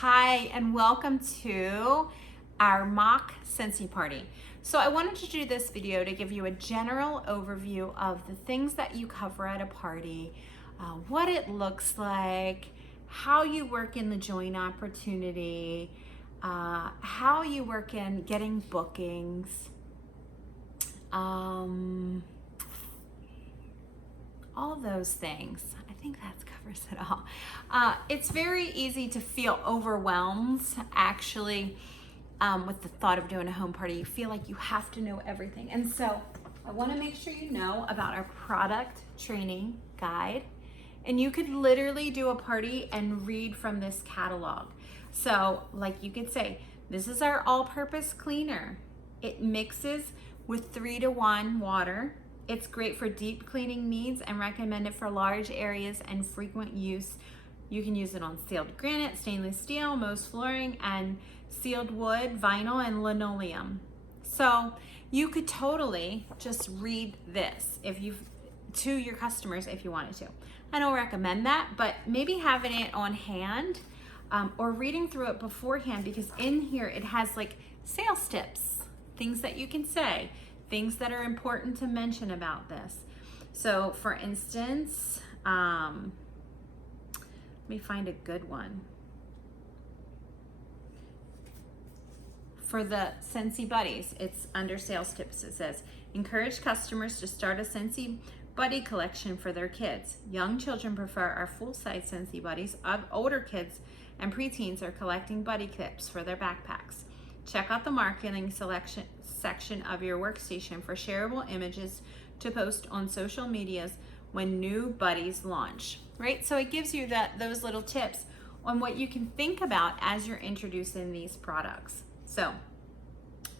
Hi, and welcome to our mock Scentsy party. So I wanted to do this video to give you a general overview of the things that you cover at a party, what it looks like, how you work in the joint opportunity, how you work in getting bookings, all those things. I think that covers it all. It's very easy to feel overwhelmed actually with the thought of doing a home party. You feel like you have to know everything. And so I want to make sure you know about our product training guide. And you could literally do a party and read from this catalog. So like you could say, this is our all-purpose cleaner. It mixes with 3-to-1 water. It's great for deep cleaning needs and recommended for large areas and frequent use. You can use it on sealed granite, stainless steel, most flooring, and sealed wood, vinyl, and linoleum. So you could totally just read this to your customers if you wanted to. I don't recommend that, but maybe having it on hand or reading through it beforehand, because in here it has like sales tips, things that you can say, things that are important to mention about this. So for instance, let me find a good one. For the Scentsy Buddies, it's under sales tips. It says, encourage customers to start a Scentsy Buddy collection for their kids. Young children prefer our full-size Scentsy Buddies. Older kids and preteens are collecting buddy clips for their backpacks. Check out the marketing section of your workstation for shareable images to post on social medias when new buddies launch, right? So it gives you those little tips on what you can think about as you're introducing these products. So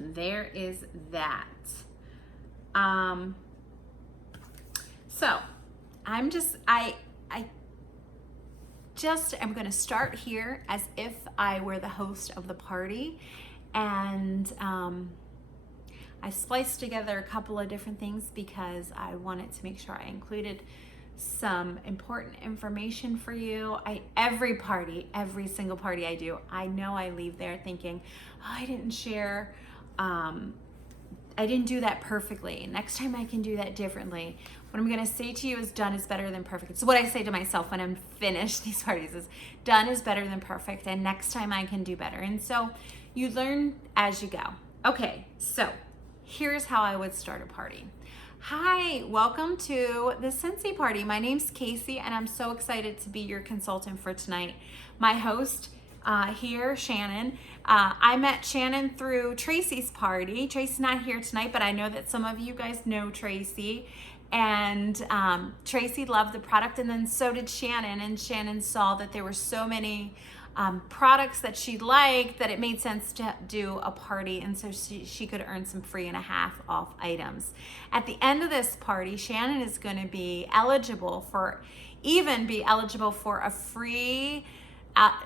there is that. So I'm going to start here as if I were the host of the party, and I spliced together a couple of different things because I wanted to make sure I included some important information for you. Every single party I do, I know I leave there thinking, oh, I didn't share, I didn't do that perfectly. Next time I can do that differently. What I'm gonna say to you is done is better than perfect. So what I say to myself when I'm finished these parties is done is better than perfect, and next time I can do better. And so you learn as you go. Okay, so here's how I would start a party. Hi, welcome to the Scentsy party. My name's Kaycie, and I'm so excited to be your consultant for tonight. My host here, Shannon. I met Shannon through Tracy's party. Tracy's not here tonight, but I know that some of you guys know Tracy. And Tracy loved the product, and then so did Shannon. And Shannon saw that there were so many products that she liked that it made sense to do a party, and so she could earn some 3.5% off items. At the end of this party, Shannon is going to be eligible for a free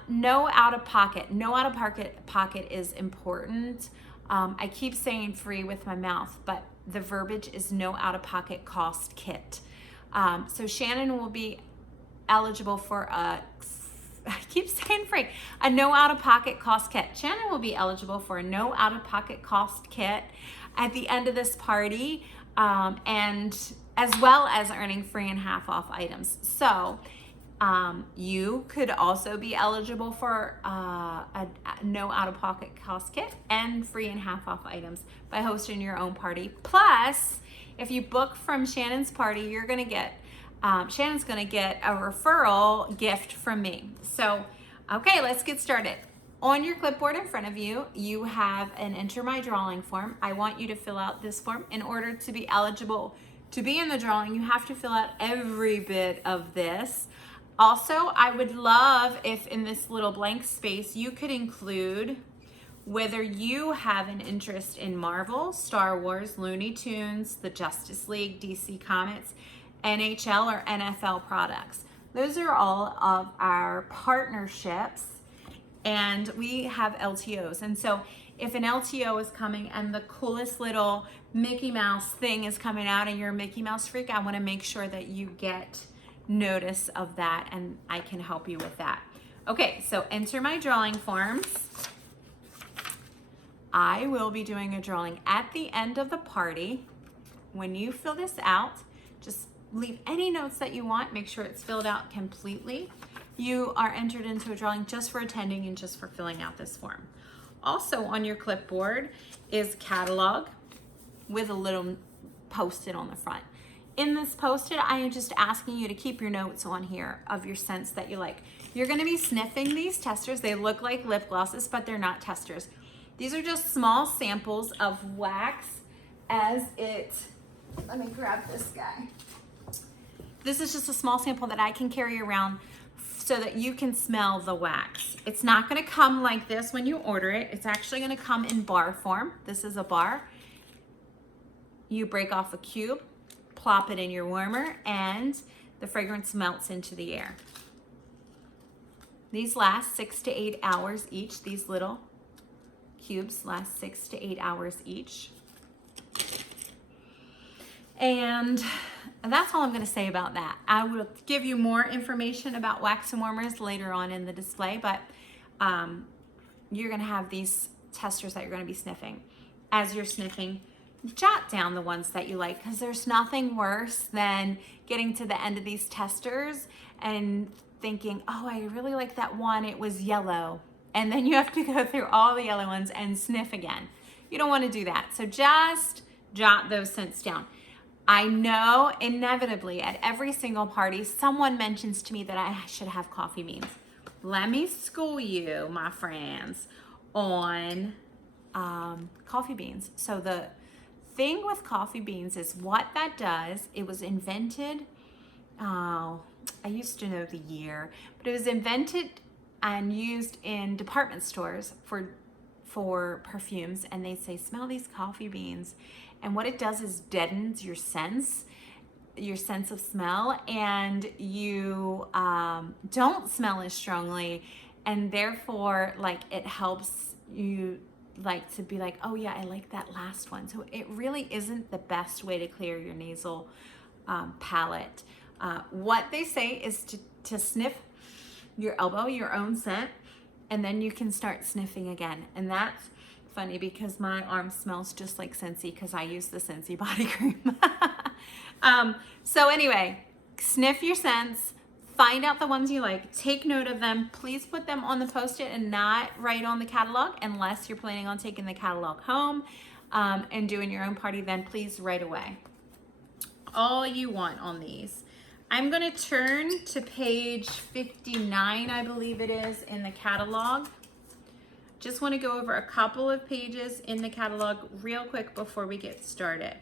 no out-of-pocket. No out-of-pocket is important. I keep saying free with my mouth, but the verbiage is no out-of-pocket cost kit. So Shannon will be eligible for I keep saying free, a no out-of-pocket cost kit. Shannon will be eligible for a no out-of-pocket cost kit at the end of this party, and as well as earning 3.5% off items. So you could also be eligible for a no out-of-pocket cost kit and 3.5% off items by hosting your own party. Plus, if you book from Shannon's party, you're gonna get Shannon's gonna get a referral gift from me. So, okay, let's get started. On your clipboard in front of you, you have an enter my drawing form. I want you to fill out this form. In order to be eligible to be in the drawing, you have to fill out every bit of this. Also, I would love if in this little blank space you could include whether you have an interest in Marvel, Star Wars, Looney Tunes, the Justice League, DC Comics, NHL, or NFL products. Those are all of our partnerships, and we have LTOs. And so if an LTO is coming and the coolest little Mickey Mouse thing is coming out and you're a Mickey Mouse freak, I want to make sure that you get notice of that, and I can help you with that. Okay, so enter my drawing forms. I will be doing a drawing at the end of the party. When you fill this out, just leave any notes that you want. Make sure it's filled out completely. You are entered into a drawing just for attending and just for filling out this form. Also on your clipboard is catalog with a little post-it on the front. In this post-it, I am just asking you to keep your notes on here of your scents that you like. You're gonna be sniffing these testers. They look like lip glosses, but they're not testers. These are just small samples of wax as it, let me grab this guy. This is just a small sample that I can carry around so that you can smell the wax. It's not gonna come like this when you order it. It's actually gonna come in bar form. This is a bar. You break off a cube, plop it in your warmer, and the fragrance melts into the air. These last 6 to 8 hours each. These little cubes last 6 to 8 hours each. And that's all I'm going to say about that. I will give you more information about wax and warmers later on in the display, but you're going to have these testers that you're going to be sniffing. As you're sniffing, jot down the ones that you like, because there's nothing worse than getting to the end of these testers and thinking, oh, I really like that one, it was yellow. And then you have to go through all the yellow ones and sniff again. You don't want to do that. So just jot those scents down. I know inevitably at every single party, someone mentions to me that I should have coffee beans. Let me school you, my friends, on coffee beans. So the thing with coffee beans is what that does, it was invented, I used to know the year, but it was invented and used in department stores for perfumes, and they say, smell these coffee beans. And what it does is deadens your sense of smell, and you don't smell as strongly, and therefore like it helps you like to be like, oh yeah, I like that last one. So it really isn't the best way to clear your nasal palate. What they say is to sniff your elbow, your own scent, and then you can start sniffing again. And that's funny because my arm smells just like Scentsy because I use the Scentsy body cream. So anyway, sniff your scents, find out the ones you like, take note of them. Please put them on the post-it and not write on the catalog unless you're planning on taking the catalog home and doing your own party, then please write away. All you want on these. I'm gonna turn to page 59, I believe it is, in the catalog. Just wanna go over a couple of pages in the catalog real quick before we get started.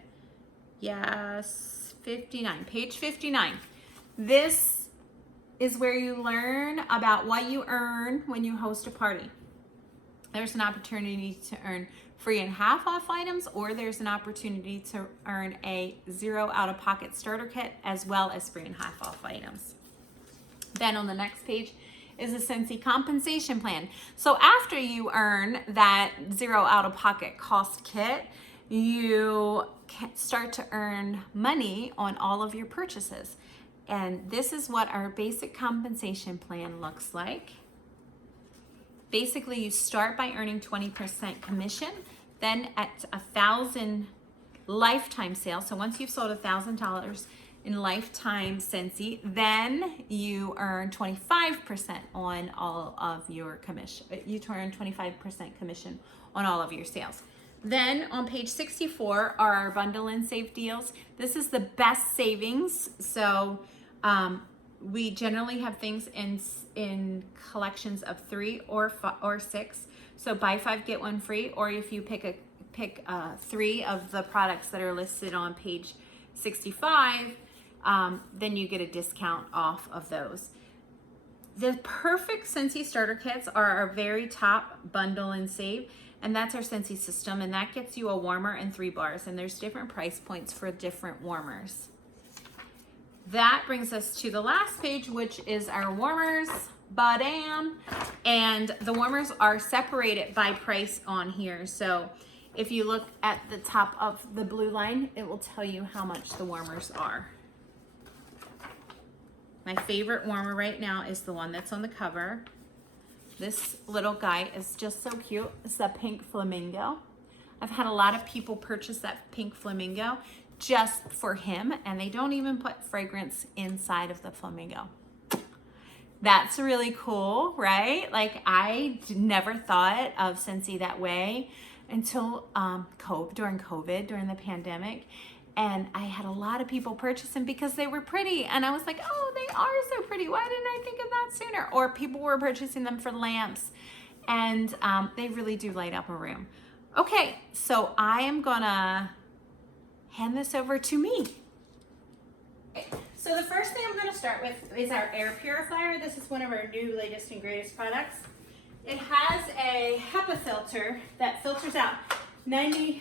Yes, 59, page 59. This is where you learn about what you earn when you host a party. There's an opportunity to earn free and half off items, or there's an opportunity to earn a 0 out-of-pocket starter kit as well as free and half off items. Then on the next page is a Scentsy compensation plan. So after you earn that 0 out-of-pocket cost kit, you can start to earn money on all of your purchases. And this is what our basic compensation plan looks like. Basically, you start by earning 20% commission, then at 1,000 lifetime sales. So once you've sold $1,000 in lifetime Scentsy, then you earn 25% on all of your commission. You earn 25% commission on all of your sales. Then on page 64 are our bundle and save deals. This is the best savings. So we generally have things in collections of 3 or 6. So buy 5 get 1 free, or if you pick 3 of the products that are listed on page 65, then you get a discount off of those. The perfect Scentsy starter kits are our very top bundle and save, and that's our Scentsy system, and that gets you a warmer and 3 bars, and there's different price points for different warmers. That brings us to the last page, which is our warmers. Badam! And the warmers are separated by price on here. So if you look at the top of the blue line, it will tell you how much the warmers are. My favorite warmer right now is the one that's on the cover. This little guy is just so cute. It's the pink flamingo. I've had a lot of people purchase that pink flamingo just for him, and they don't even put fragrance inside of the flamingo. That's really cool, right? Like, I never thought of Scentsy that way until during COVID, during the pandemic. And I had a lot of people purchase them because they were pretty. And I was like, oh, they are so pretty. Why didn't I think of that sooner? Or people were purchasing them for lamps. And they really do light up a room. Okay, so I am gonna hand this over to me. Okay, so the first thing I'm gonna start with is our air purifier. This is one of our new latest and greatest products. It has a HEPA filter that filters out 99%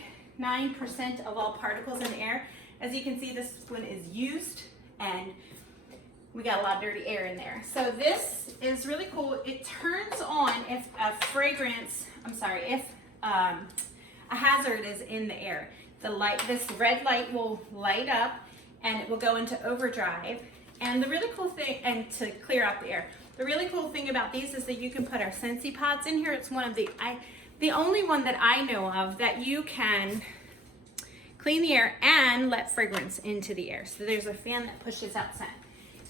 of all particles in the air. As you can see, this one is used and we got a lot of dirty air in there. So this is really cool. It turns on if a hazard is in the air. This red light will light up and it will go into overdrive. And the really cool thing, and to clear out the air, the really cool thing about these is that you can put our Scentsy pods in here. It's one of the only one that I know of that you can clean the air and let fragrance into the air. So there's a fan that pushes out scent.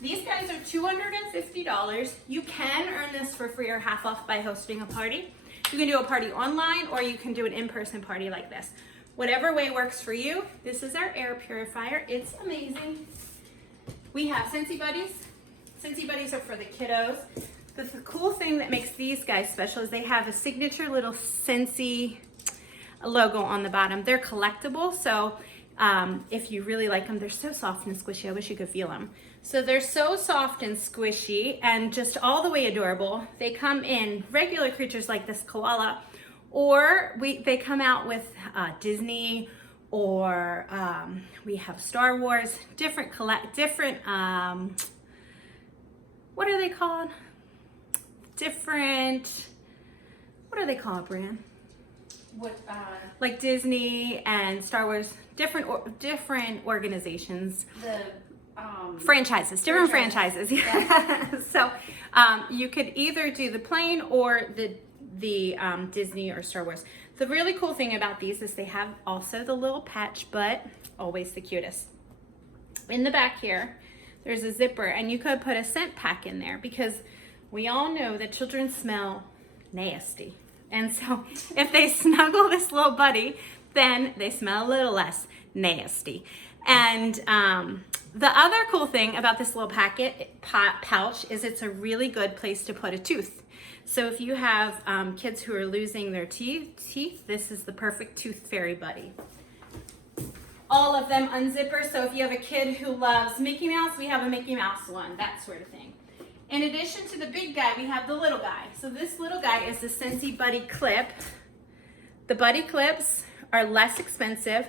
These guys are $250. You can earn this for free or half off by hosting a party. You can do a party online or you can do an in-person party like this. Whatever way works for you. This is our air purifier. It's amazing. We have Scentsy Buddies. Scentsy Buddies are for the kiddos. The cool thing that makes these guys special is they have a signature little Scentsy logo on the bottom. They're collectible, so if you really like them, they're so soft and squishy. I wish you could feel them. So they're so soft and squishy and just all the way adorable. They come in regular creatures like this koala, or they come out with Disney, or we have Star Wars, different, what are they called? What are they called, Brian? Like Disney and Star Wars, different organizations. Franchises, different franchises. Yeah. So you could either do the plain or the Disney or Star Wars. The really cool thing about these is they have also the little patch, but always the cutest. In the back here, there's a zipper, and you could put a scent pack in there because we all know that children smell nasty. And so if they snuggle this little buddy, then they smell a little less nasty. And the other cool thing about this little pouch is it's a really good place to put a tooth. So if you have kids who are losing their teeth, this is the perfect tooth fairy buddy. All of them unzipper, so if you have a kid who loves Mickey Mouse, we have a Mickey Mouse one, that sort of thing. In addition to the big guy, we have the little guy. So this little guy is the Scentsy Buddy Clip. The Buddy Clips are less expensive.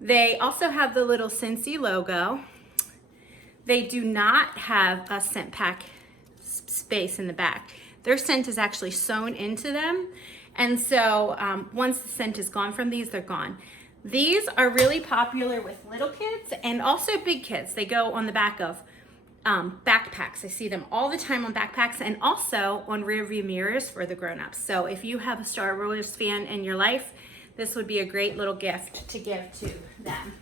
They also have the little Scentsy logo. They do not have a scent pack space in the back. Their scent is actually sewn into them. And so once the scent is gone from these, they're gone. These are really popular with little kids and also big kids. They go on the back of backpacks. I see them all the time on backpacks and also on rear view mirrors for the grown-ups. So if you have a Star Wars fan in your life, this would be a great little gift to give to them.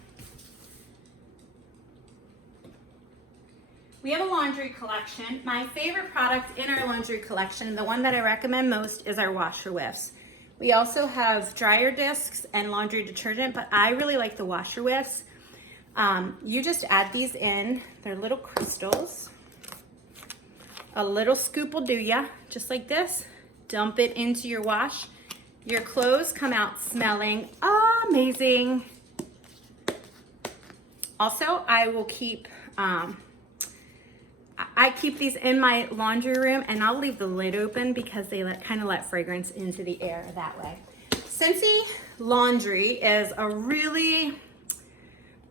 We have a laundry collection. My favorite product in our laundry collection, the one that I recommend most, is our washer whiffs. We also have dryer discs and laundry detergent, but I really like the washer whiffs. You just add these in. They're little crystals. A little scoop will do ya, just like this. Dump it into your wash. Your clothes come out smelling amazing. Also, I will keep, I keep these in my laundry room, and I'll leave the lid open because they kind of let fragrance into the air that way. Scentsy laundry is a really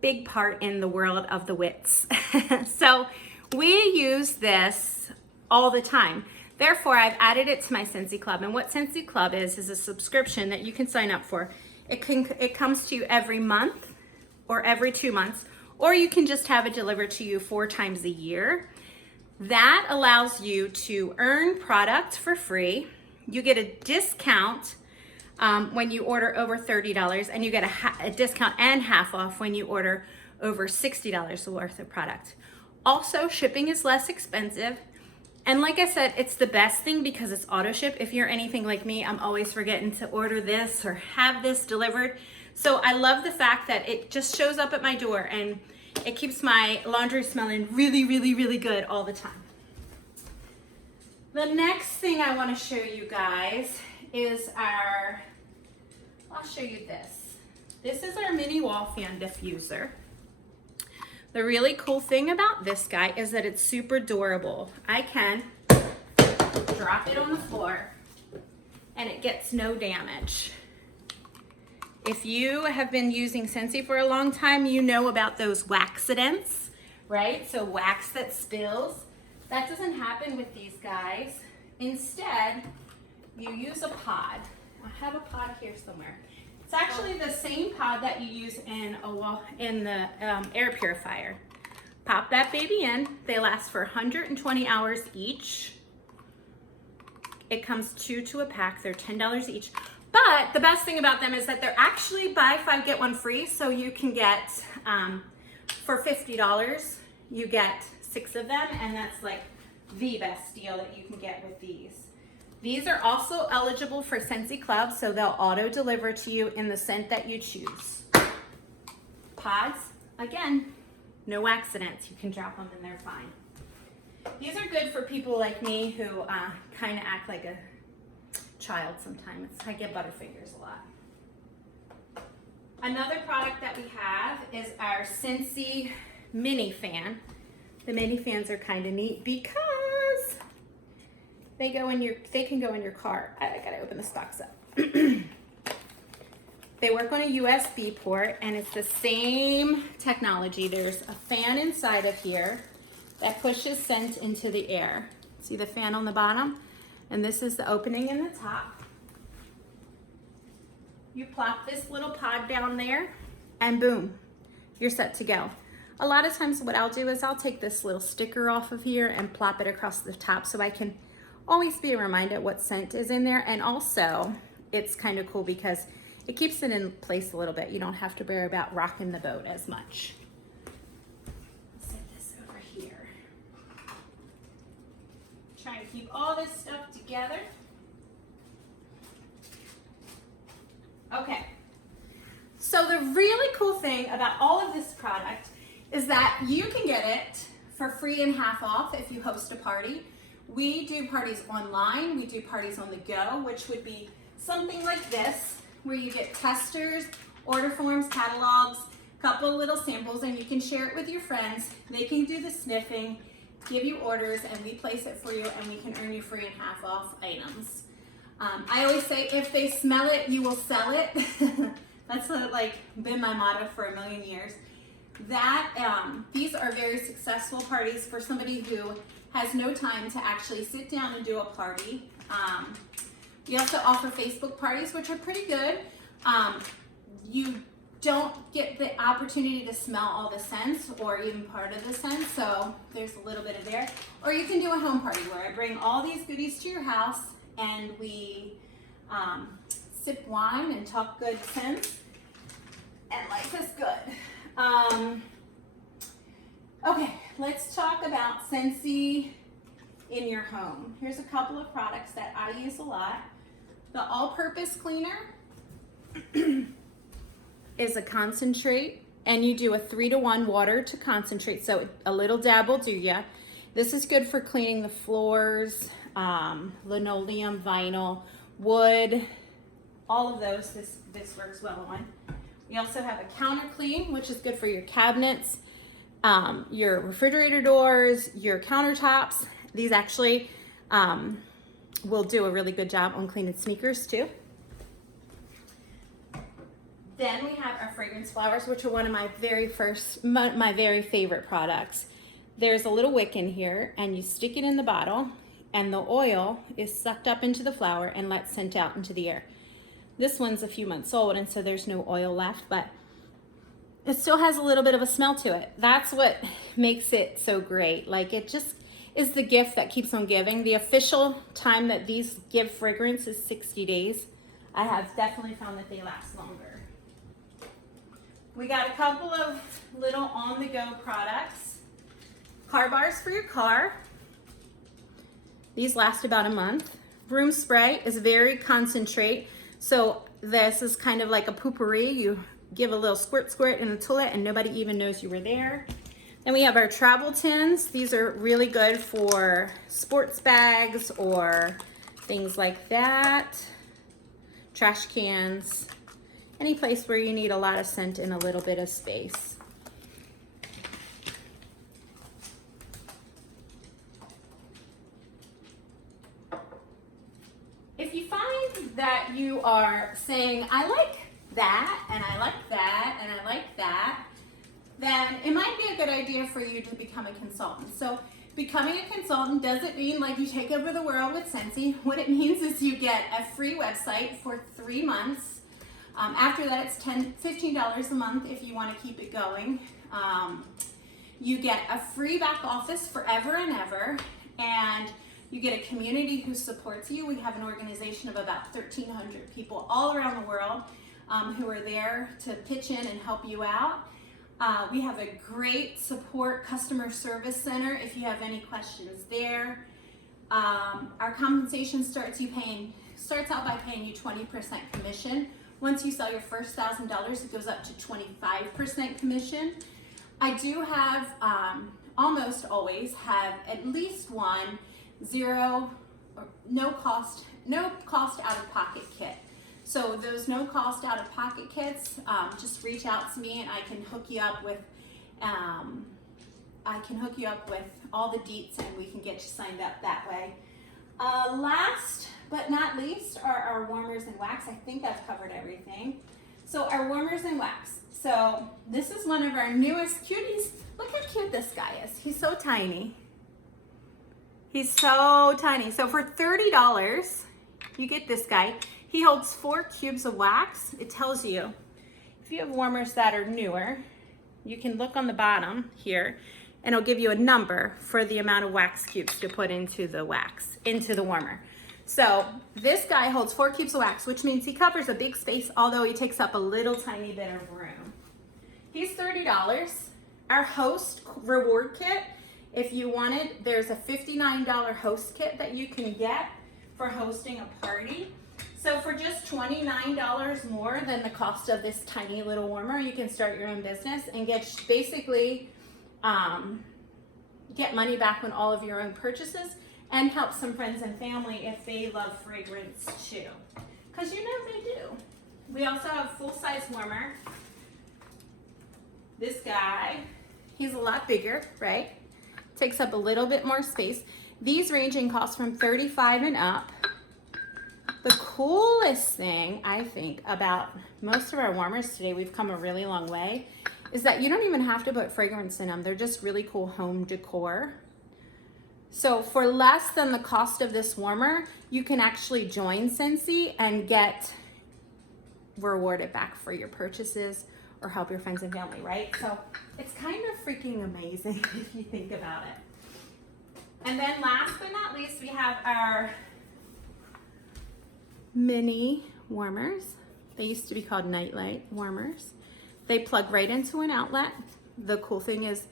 big part in the world of the Whitts. So we use this all the time. Therefore, I've added it to my Scentsy Club. And what Scentsy Club is a subscription that you can sign up for. It comes to you every month or every 2 months, or you can just have it delivered to you 4 times a year. That allows you to earn product for free. You get a discount when you order over $30, and you get a discount and half off when you order over $60 worth of product. Also, shipping is less expensive. And like I said, it's the best thing because it's auto ship. If you're anything like me, I'm always forgetting to order this or have this delivered. So I love the fact that it just shows up at my door and it keeps my laundry smelling really, really, really good all the time. The next thing I want to show you guys is I'll show you this. This is our mini wall fan diffuser. The really cool thing about this guy is that it's super durable. I can drop it on the floor and it gets no damage. If you have been using Scentsy for a long time, you know about those waxidents, right? So wax that spills. That doesn't happen with these guys. Instead, you use a pod. I have a pod here somewhere. It's actually the same pod that you use in the air purifier. Pop that baby in. They last for 120 hours each. It comes 2 to a pack. They're $10 each. But the best thing about them is that they're actually buy 5 get 1 free. So you can get for $50, you get 6 of them, and that's like the best deal that you can get with these. These are also eligible for Scentsy Club, so they'll auto deliver to you in the scent that you choose. Pods, again, no accidents. You can drop them and they're fine. These are good for people like me who kind of act like a child sometimes. I get butterfingers a lot. Another product that we have is our Scentsy mini fan. The mini fans are kind of neat because they can go in your car. I gotta open this box up. They work on a USB port and it's the same technology. There's a fan inside of here that pushes scent into the air. See the fan on the bottom? And this is the opening in the top. You plop this little pod down there and boom, you're set to go. A lot of times what I'll do is I'll take this little sticker off of here and plop it across the top so I can always be reminded what scent is in there. And also it's kind of cool because it keeps it in place a little bit. You don't have to worry about rocking the boat as much. Set this over here. Try to keep all this stuff together. Okay. So the really cool thing about all of this product is that you can get it for free and half off if you host a party. We do parties online, we do parties on the go, which would be something like this, where you get testers, order forms, catalogs, a couple of little samples, and you can share it with your friends. They can do the sniffing, give you orders, and we place it for you, and we can earn you free and half off items. I always say, if they smell it, you will sell it. That's been my motto for a million years. These are very successful parties for somebody who has no time to actually sit down and do a party. We also offer Facebook parties, which are pretty good. You don't get the opportunity to smell all the scents or even part of the scent, so there's a little bit of there. Or you can do a home party where I bring all these goodies to your house and we sip wine and talk good scents, and life is good. Okay, let's talk about Scentsy in your home. Here's a couple of products that I use a lot. The all-purpose cleaner is a concentrate, and you do a 3-to-1 water to concentrate, so a little dab will do ya. This is good for cleaning the floors, linoleum, vinyl, wood, all of those. This works well on. We also have a counter clean, which is good for your cabinets, your refrigerator doors, your countertops. These actually will do a really good job on cleaning sneakers too. Then we have our fragrance flowers, which are one of my very favorite products. There's a little wick in here, and you stick it in the bottle, and the oil is sucked up into the flower and let scent out into the air. This one's a few months old, and so there's no oil left, but it still has a little bit of a smell to it. That's what makes it so great. Like, it is the gift that keeps on giving. The official time that these give fragrance is 60 days. I have definitely found that they last longer. We got a couple of little on-the-go products. Car bars for your car. These last about a month. Room spray is very concentrate. So this is kind of like a poopery. You give a little squirt in the toilet and nobody even knows you were there. Then we have our travel tins. These are really good for sports bags or things like that. Trash cans, any place where you need a lot of scent in a little bit of space. If you find that you are saying, I like that, and I like that, and I like that, then it might be a good idea for you to become a consultant. So becoming a consultant doesn't mean like you take over the world with Scentsy. What it means is you get a free website for 3 months. After that, it's $15 a month if you want to keep it going. You get a free back office forever and ever, and you get a community who supports you. We have an organization of about 1,300 people all around the world who are there to pitch in and help you out. We have a great support customer service center if you have any questions there. Our compensation starts out by paying you 20% commission. Once you sell your first $1,000, it goes up to 25% commission. I do have, almost always have at least one no cost out of pocket kit. So those no cost out of pocket kits, just reach out to me and I can hook you up with all the deets and we can get you signed up that way. Last but not least are our warmers and wax. I think I've covered everything. So our warmers and wax. So this is one of our newest cuties. Look how cute this guy is. He's so tiny. He's so tiny. So for $30, you get this guy. He holds 4 cubes of wax. It tells you, if you have warmers that are newer, you can look on the bottom here and it'll give you a number for the amount of wax cubes to put into the warmer. So this guy holds 4 cubes of wax, which means he covers a big space, although he takes up a little tiny bit of room. He's $30. Our host reward kit, if you wanted, there's a $59 host kit that you can get for hosting a party. So for just $29 more than the cost of this tiny little warmer, you can start your own business and get basically get money back on all of your own purchases and help some friends and family if they love fragrance too. Because you know they do. We also have a full-size warmer. This guy, he's a lot bigger, right? Takes up a little bit more space. These range in cost from $35 and up. The coolest thing I think about most of our warmers today, we've come a really long way, is that you don't even have to put fragrance in them. They're just really cool home decor. So for less than the cost of this warmer, you can actually join Scentsy and get rewarded back for your purchases or help your friends and family, right? So it's kind of freaking amazing if you think about it. And then last but not least, we have our mini warmers. They used to be called nightlight warmers. They plug right into an outlet. The cool thing is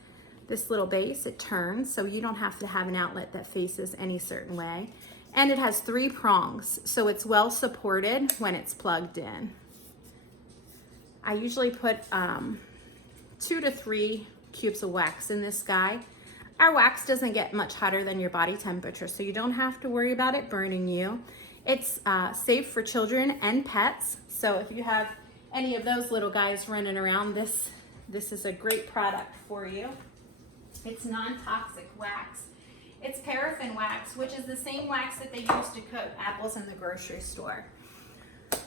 this little base, it turns, so you don't have to have an outlet that faces any certain way. And it has 3 prongs, so it's well supported when it's plugged in. I usually put 2 to 3 cubes of wax in this guy. Our wax doesn't get much hotter than your body temperature, so you don't have to worry about it burning you. It's safe for children and pets, so if you have any of those little guys running around, this is a great product for you. It's non-toxic wax. It's paraffin wax, which is the same wax that they use to coat apples in the grocery store.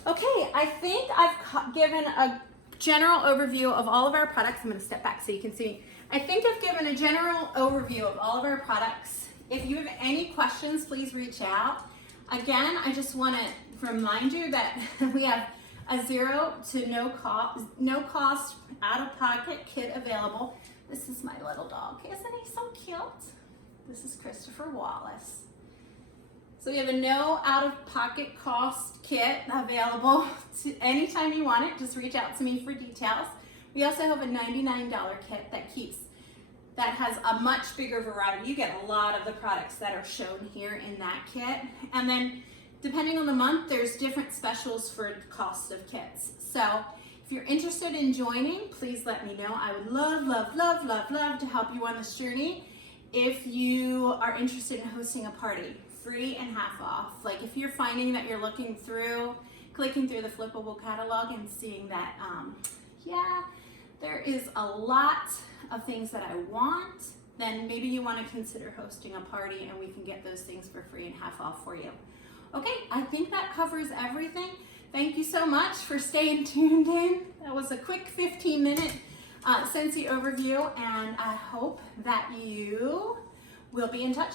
Okay, I think I've given a general overview of all of our products. I'm going to step back so you can see. I think I've given a general overview of all of our products. If you have any questions, please reach out. Again, I just want to remind you that we have a 0 to no cost out-of-pocket kit available. This is my little dog. Isn't he so cute? This is Christopher Wallace. So we have a no out-of-pocket cost kit available to anytime you want it. Just reach out to me for details. We also have a $99 kit that has a much bigger variety. You get a lot of the products that are shown here in that kit. And then depending on the month, there's different specials for the cost of kits. So if you're interested in joining, please let me know. I would love, love, love, love, love to help you on this journey. If you are interested in hosting a party, free and half off. Like if you're finding that you're clicking through the flippable catalog and seeing that, yeah, there is a lot of things that I want, then maybe you want to consider hosting a party and we can get those things for free and half off for you. Okay, I think that covers everything. Thank you so much for staying tuned in. That was a quick 15-minute Scentsy overview, and I hope that you will be in touch.